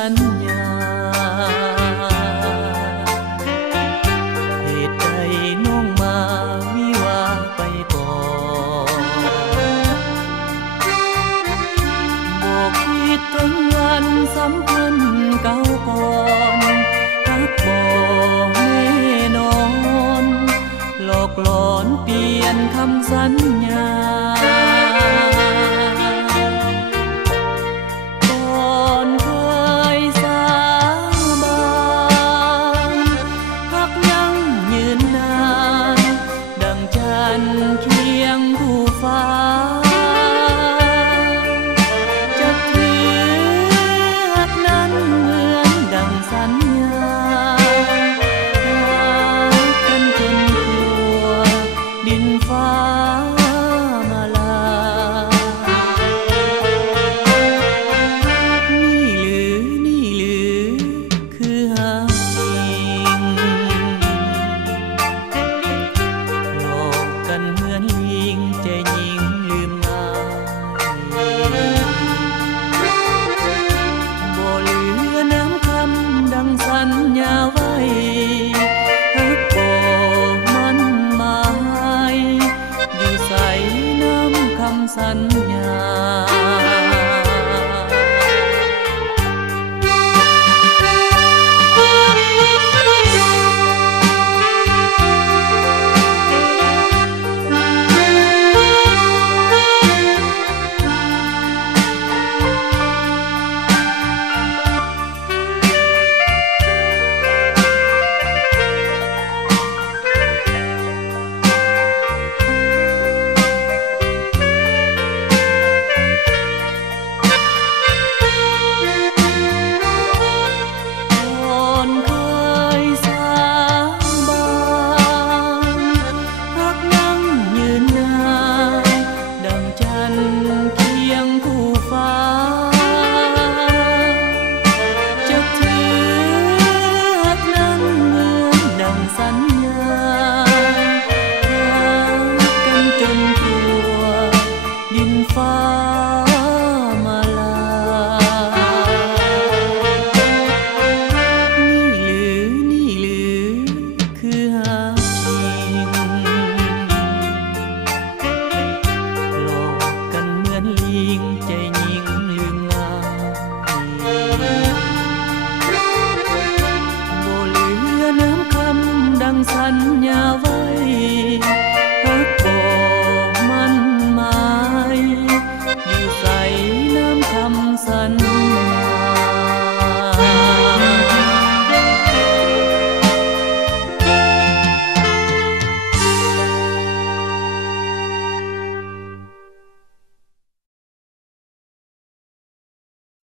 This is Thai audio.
สัญญาเหตุใดน้องมาวิวาไปก่อนบอกคิดถึงวันสัมพันธ์เก่าก่อนรักบ่แน่นอนหลอกหลอนเปลี่ยนคำสัญญาเคียงคู่ฟ้าจะถือหักนั้นเหมือนดังสัญญารักกันจนกลัวดินฟ้ามาลานี่หรือคือหักจริงหลอกกันเหมือนลิงใจยิ่งลืมง่ายบ่เหลือน้ำคำดังสัญญาไว้ฮักบ่มันหมายอยู่ใส่น้ำคำสัญญาเคียงคู่ฟ้าจะถือหักนั้นเหมือนดังสัญญารักกันจนกลัวดินฟ้า